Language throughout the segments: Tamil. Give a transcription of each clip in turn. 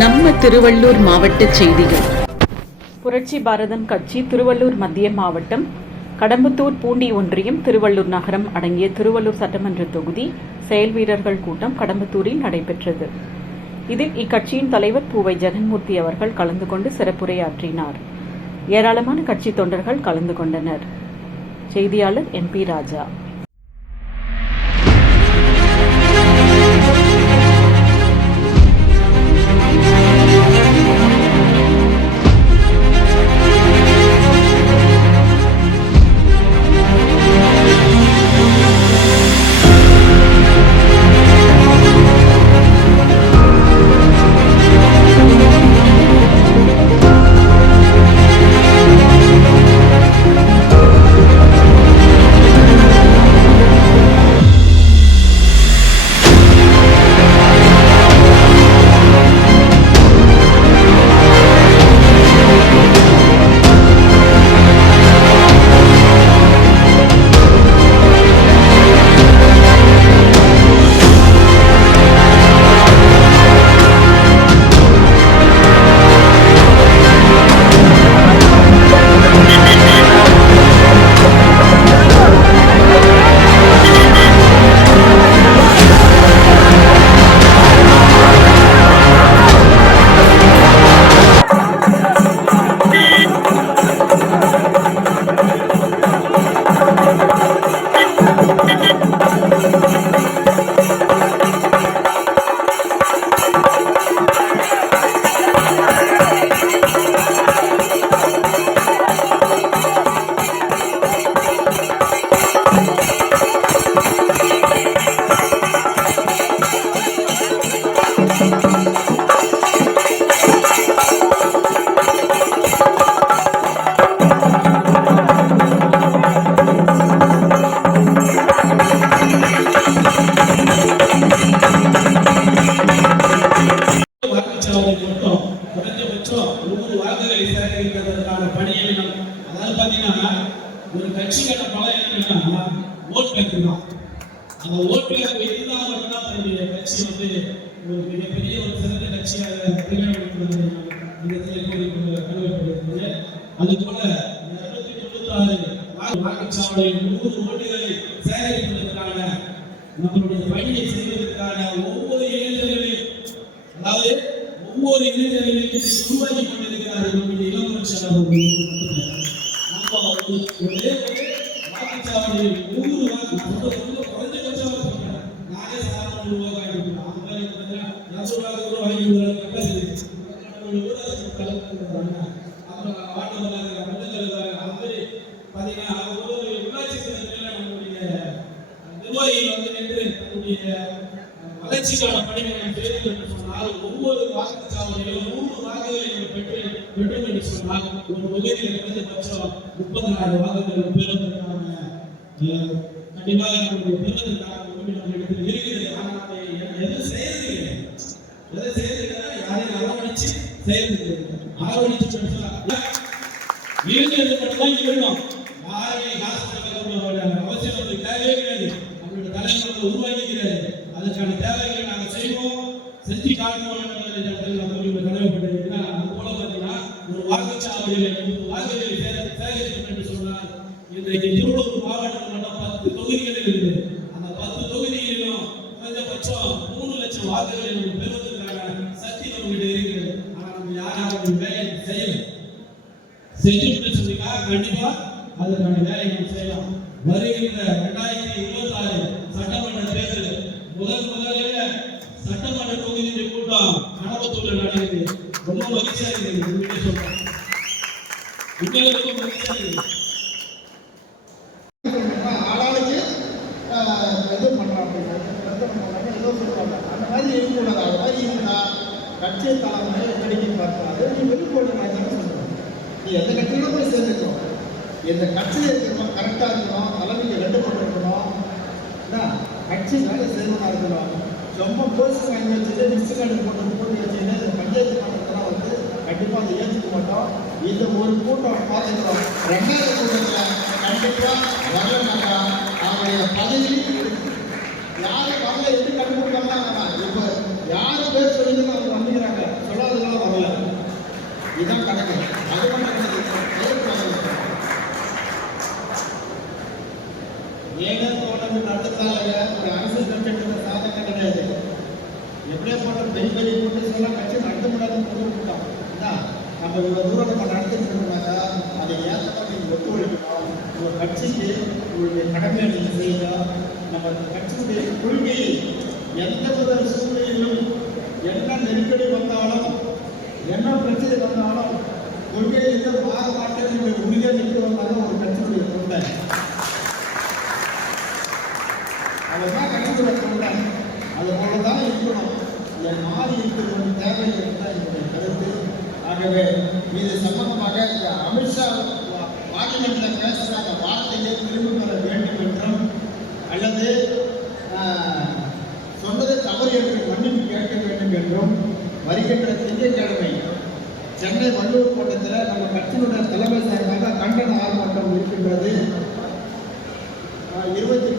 நம்ம திருவள்ளூர் மாவட்ட செய்திகள். புரட்சி பாரதம் கட்சி திருவள்ளூர் மத்திய மாவட்டம் கடம்பத்தூர் பூண்டி ஒன்றியம் திருவள்ளூர் நகரம் அடங்கிய திருவள்ளூர் சட்டமன்ற தொகுதி செயல் வீரர்கள் கூட்டம் கடம்பத்தூரில் நடைபெற்றது. இதில் இக்கட்சியின் தலைவர் பூவை ஜெகன்மூர்த்தி அவர்கள் கலந்து கொண்டு சிறப்புரையாற்றினார். ஏராளமான கட்சி தொண்டர்கள் கலந்து கொண்டனர். செய்தியாளர் எம்பி ராஜா. அதற்கான பணியை நாம் அதாவது பார்த்தீங்கன்னா ஒரு கட்சிக்கான பலம் என்னன்னா ஓட் பேங்க் தான். அந்த ஓட் பேங்க் இருந்தால் மட்டும்தான் தன்னுடைய கட்சி வந்து ஒரு மிகப்பெரிய ஒரு சிறந்த கட்சியாக திகழ்கிறது இந்த கருதப்படுகிறது. அது போல இருநூத்தி தொண்ணூத்தி ஆறு வாக்குச்சாவடி நூறு ஓட்டுகளை சேகரிப்பதற்கான நம்மளுடைய பணியை செய்வதற்கான ஒவ்வொரு இளைஞர்களையும் அதாவது ஒவ்வொரு இளைஞர்களையும் உருவாக்கி கொண்டிருக்கிறார் நம்முடைய இளவரசர் அவர்கள் நம்ம ஒரு ஒரே ஒரு வாக்குச்சாவடியில் நூறு வாக்கு ரொம்ப ரொம்ப குறைஞ்சபட்சம் சொல்றேன் நானே சாதாரண நூறு வாக்கு வாங்கிக்கிறேன் அந்த மாதிரி பார்த்தீங்கன்னா இரநூறு வாக்கு கூட வாங்கி கெப்பாசிட்டி நம்மளுடைய ஊராட்சி கலந்து அப்புறம் வாட்டு வராங்க மண்டல வராங்க அந்த மாதிரி பார்த்தீங்கன்னா ஒவ்வொரு உள்ளாட்சி பிரதிநிதிகளை நம்முடைய நிர்வாகிகள் வந்து நின்று தன்னுடைய வளர்ச்சிக்கான பணிகளை நாம் செய்து என்று சொன்னால் ஒவ்வொரு வாக்குச்சாவடியிலும் நூறு வாக்குகளை நாம் பெற்று பெற்றோம் என்று சொன்னால் ஒரு தொகுதியில் குறைந்தபட்சம் முப்பதாயிரம் வாக்குகள் பெறுவதற்கான கண்டிப்பாக நம்முடைய பெறுவதற்கான உரிமை நம்மிடத்தில் இருக்கிறது. ஆனால் அதை எதுவும் செய்யறது எதை செய்யறது யாரையும் அரவணைச்சு செய்யறது அரவணைச்சு சொன்னா இருக்கிறது மட்டும்தான் இருக்கணும் யாரையும் காசு அவசியம் தேவையே கிடையாது. நம்மளோட தலைமுறை உருவாக்கிக்கிறாரு அதற்கான தேவைகளை நாங்கள் செய்வோம். செஞ்சு காட்டுவோம் என்ற இடத்துல அது போல பார்த்தீங்கன்னா ஒரு வாக்குச்சாவடியில் வாக்குகளை சேர- சேகரிக்கணும் என்று சொன்னால் இன்றைக்கு திருவள்ளூர் மாவட்டம் பத்து தொகுதிகள் இருக்குது அந்த பத்து தொகுதிகளிலும் குறைந்தபட்சம் மூணு லட்சம் வாக்குகளை நம்ம பெறுவதற்கான சக்தி நம்மகிட்ட இருக்கிறது. ஆனால் நம்ம யாரும் வேலை செய்யலை செஞ்சு சொன்னீங்கன்னா கண்டிப்பா அதுக்கான வேலையை செய்யலாம். வருகின்ற ரெண்டாயிரத்தி இருபத்தி ஆறு முதல் முதலில் சட்டமன்ற தொகுதியின் கூட்டம் கணபத்தூர்ல நடக்குது ரொம்ப மகிழ்ச்சியா இருக்குது உண்மையை சொல்றேன். ரொம்ப மகிழ்ச்சியா இருக்குது. ஆளாளுக்கு ஆஹ், இது பண்றாங்க. ஏதோ சொல்றாங்க. அந்த மாதிரி இருக்கக்கூடாது. அதெல்லாம் இருந்தா கட்சி தலைமை வேடிக்கை பார்க்காது. நீ வெளிக்கொண்டு நான் சொல்றேன். நீ எந்த கட்சியிலும் போய் சேர்ந்துக்கணும்? எந்த கட்சியில் இருக்கணும்? கரெக்டாக இருக்கணும்? தலைமையை ரெண்டு போட்டு இருக்கணும் என்ன? கட்சி வேலை செய்யணும்னா இருக்கலாம் ரொம்ப போஸ்ட் வாங்கி வச்சுட்டு மிஸ் கார்டு போட்டு போட்டு வச்சுட்டு இந்த பஞ்சாயத்து பண்ணுறதுலாம் வந்து கண்டிப்பாக அதை ஏற்றுக்க மாட்டோம். இந்த ஒரு கூட்டம் பார்த்துக்கிறோம் ரெண்டாவது கூட்டத்தில் கண்டிப்பாக வரலனாக்கா அவருடைய பதவி யாரு வரல எப்படி கண்டுபிடிக்கலாம் இப்போ யார் பேர் சொல்லி அவங்க வந்துக்கிறாங்க சொல்ல வரல. இதுதான் கணக்கு. அது மட்டும் இல்லை. செயல் கணக்கு. ஏக தோழமை ஒரு அரசு கட்சியோட சாதனை கிடையாது. எப்படியே போட்ட பெரிய பெரிய கூட்டம் சொல்ல கட்சி நடத்த முடியாதுன்னு சொல்லிவிட்டோம் நம்ம இவ்வளவு தூரம் நம்ம நடத்திட்டு இருக்கோம்னாக்கா அதை ஏற்ற நீங்கள் ஒத்துழைக்கணும் ஒரு கட்சிக்கு உங்களுடைய கடமையை நீங்கள் செய்யணும் நம்ம கட்சியுடைய கொள்கை எந்த வித சூழ்நிலையிலும் என்ன நெருக்கடி வந்தாலும் என்ன பிரச்சனை வந்தாலும் கொள்கையிலிருந்து மாற மாட்டேன் நீங்கள் உறுதியாக நிற்கிறவங்க ஒரு கட்சியுடைய அதை தான் கணிப்புற தொண்டை அது போல தான் இருக்கணும். இந்த மாறி இருக்கிறது தேவை தான் என்னுடைய கருத்து. ஆகவே இது சம்பந்தமாக இந்த அமித்ஷா பார்லிமெண்ட்ல பேசுகிற அந்த வார்த்தையை திரும்ப பெற வேண்டும் என்றும் அல்லது சொன்னது தவறு என்று மன்னிப்பு கேட்க வேண்டும் என்றும் வருகின்ற திங்கட்கிழமை சென்னை வள்ளுவர் கோட்டத்தில் நம்ம கட்சியினுடைய தலைமை சார்பாக கண்டன ஆர்வம்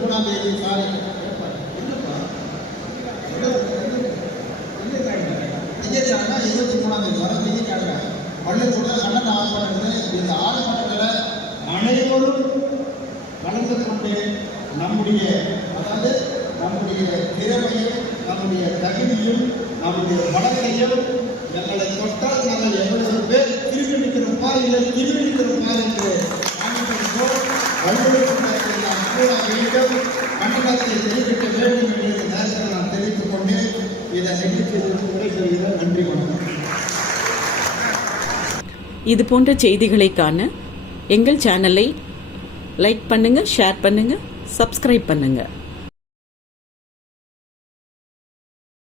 மூணாம் தேதி சாரி திங்கட்கிழமை இருபத்தி மூணாம் தேதி வர திங்கட்கிழமை பள்ளிக்கூட கண்ணன் ஆர்ப்பாட்டத்தில் இந்த ஆர்ப்பாட்டத்தில் அனைவரும் கலந்து கொண்டு நம்முடைய அதாவது நம்முடைய திறமையும் நம்முடைய தகுதியும் நம்முடைய பலத்தையும் எங்களை தொட்டால் நாங்கள் எவ்வளவு பேர் திரும்பி நிற்கிறோமா இல்லை திரும்பி நிற்கிறோமா என்று வள்ளுவர் தெரிவிக்க வேண்டும் என்று நேரத்தில் நான் தெரிவித்துக் கொண்டு இதை நிகழ்ச்சியில் நன்றி வணக்கம் இது போன்ற செய்திகளை காண எங்கள் சேனலை லைக் பண்ணுங்க ஷேர் பண்ணுங்க சப்ஸ்கிரைப் பண்ணுங்கள்